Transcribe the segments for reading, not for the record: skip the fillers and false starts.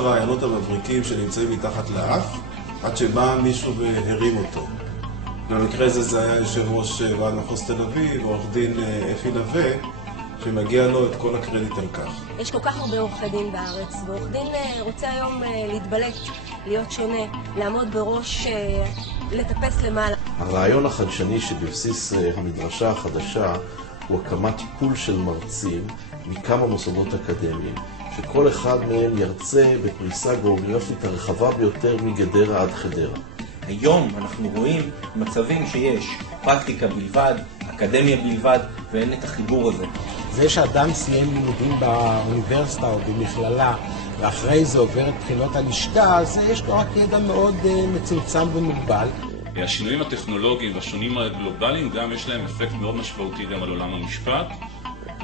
הרעיונות המבריקים שנמצאים מתחת לאף, עד שבא מישהו והרים אותו. במקרה הזה זה היה יושב ראש ועד מחוז תל אביב, עורך דין אפי נווה, שמגיע לו את כל הקרדיט על כך. יש כל כך הרבה עורכי דין בארץ, ועורך דין רוצה היום להתבלט, להיות שונה, לעמוד בראש, לטפס למעלה. הרעיון החדשני שבבסיס המדרשה החדשה הוא הקמת פול של מרצים מכמה מוסדות אקדמיים, שכל אחד מהם ירצה בפריסה גיאוגרפית הרחבה ביותר מגדרה עד חדרה. היום אנחנו רואים מצבים שיש פרקטיקה בלבד, אקדמיה בלבד, ואין את החיבור הזה. זה שאדם סיים לימודים באוניברסיטה או במכללה, ואחרי זה עובר את בחינות הלשכה, זה יש לו רק ידע מאוד מצומצם ומוגבל. השינויים הטכנולוגיים והשונים הגלובליים גם יש להם אפקט מאוד משמעותי גם על עולם המשפט,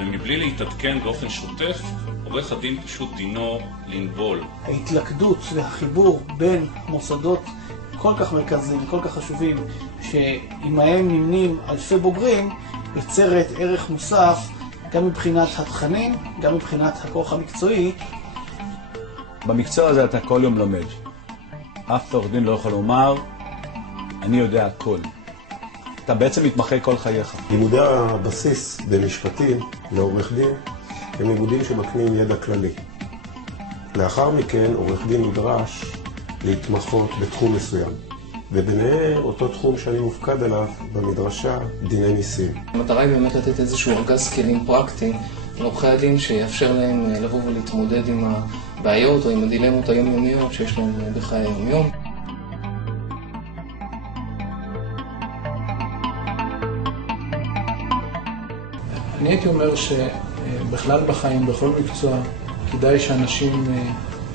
ומבלי להתעדכן באופן שוטף, עורך הדין פשוט דינו לנבול. ההתלכדות והחיבור בין מוסדות כל כך מרכזיים, כל כך חשובים, שעימהם נמנים אלפי בוגרים, יוצרת ערך מוסף גם מבחינת התכנים, גם מבחינת הכוח המקצועי. במקצוע הזה אתה כל יום לומד. אף עורך דין לא יכול לומר, אני יודע הכל. אתה בעצם מתמחה כל חייך. לימודי הבסיס במשפטים לעורך דין הם לימודים שמקנים ידע כללי. לאחר מכן עורך דין נדרש להתמחות בתחום מסוים. וביניהם אותו תחום שאני מופקד עליו במדרשה, דיני מיסים. המטרה היא באמת לתת איזשהו ארגז כלים פרקטי לעורכי הדין שיאפשר להם לבוא ולהתמודד עם הבעיות או עם הדילמות היומיומיות שיש להם בחיי היום-יום. אני הייתי אומר שבכלל בחיים, בכל מקצוע, כדאי שאנשים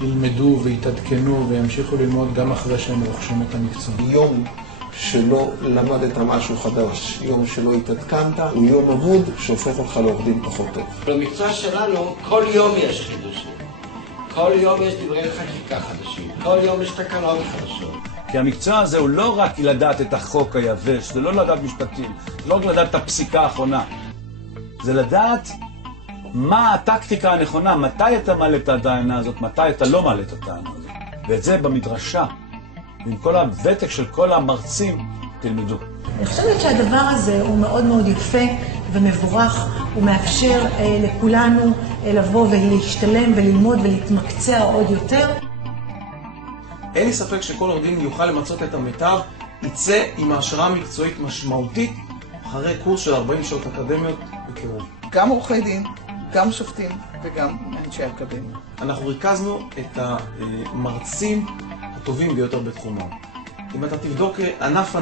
ילמדו ויתעדכנו וימשיכו ללמוד גם אחרי שהם רוכשים את המקצוע. יום שלא למדת משהו חדש, יום שלא התעדכנת, הוא יום אבוד שהופך אותך לעורך דין פחות טוב. במקצוע שלנו כל יום יש חידושים. כל יום יש דברי חקיקה חדשים. כל יום יש תקנות חדשות. כי המקצוע הזה הוא לא רק לדעת את החוק היבש, זה לא לדעת משפטים, לא רק לדעת את הפסיקה האחרונה. זה לדעת מה הטקטיקה הנכונה, מתי אתה מעלה את הטענה הזאת, מתי אתה לא מעלה את הטענה הזאת. ואת זה במדרשה, עם כל הוותק של כל המרצים, תלמדו. אני חושבת שהדבר הזה הוא מאוד מאוד יפה ומבורך, הוא מאפשר לכולנו לבוא ולהשתלם וללמוד ולהתמקצע עוד יותר. אין לי ספק שכל עורך דין יוכל למצות את המיטב, יצא עם ההשראה מקצועית משמעותית אחרי קורס של 40 שעות אקדמיות בקירוב. גם עורכי דין, גם שופטים וגם אנשי אקדמיה. אנחנו ריכזנו את המרצים הטובים ביותר בתחומם. אם אתה תבדוק ענף,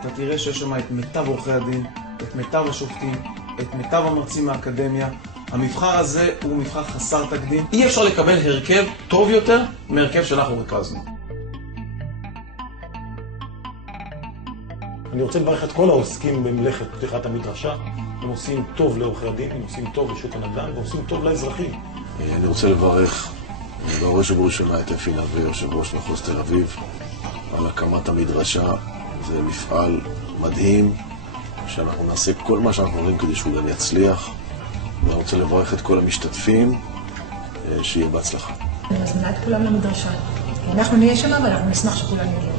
אתה תראה שיש שם את מיטב עורכי הדין, את מיטב השופטים, את מיטב המרצים מהאקדמיה. המבחר הזה הוא מבחר חסר תקדים. אי אפשר לקבל הרכב טוב יותר מהרכב שאנחנו ריכזנו. אני רוצה לברך את כל העוסקים במלאכת פתיחת המדרשה. הם עושים טוב לעורכי הדין, הם עושים טוב לשוק הנדל"ן, ועושים טוב לאזרחים. אני רוצה לברך בראש ובראשונה את אפי נווה, יושב ראש מחוז תל אביב, על הקמת המדרשה. זה מפעל מדהים, שאנחנו נעשה כל מה שאנחנו רואים כדי שהוא גם יצליח. ואני רוצה לברך את כל המשתתפים, שיהיה בהצלחה. אני מזמינה את כולם למדרשה. אנחנו נהיה שם ואנחנו נשמח שכולם יהיו.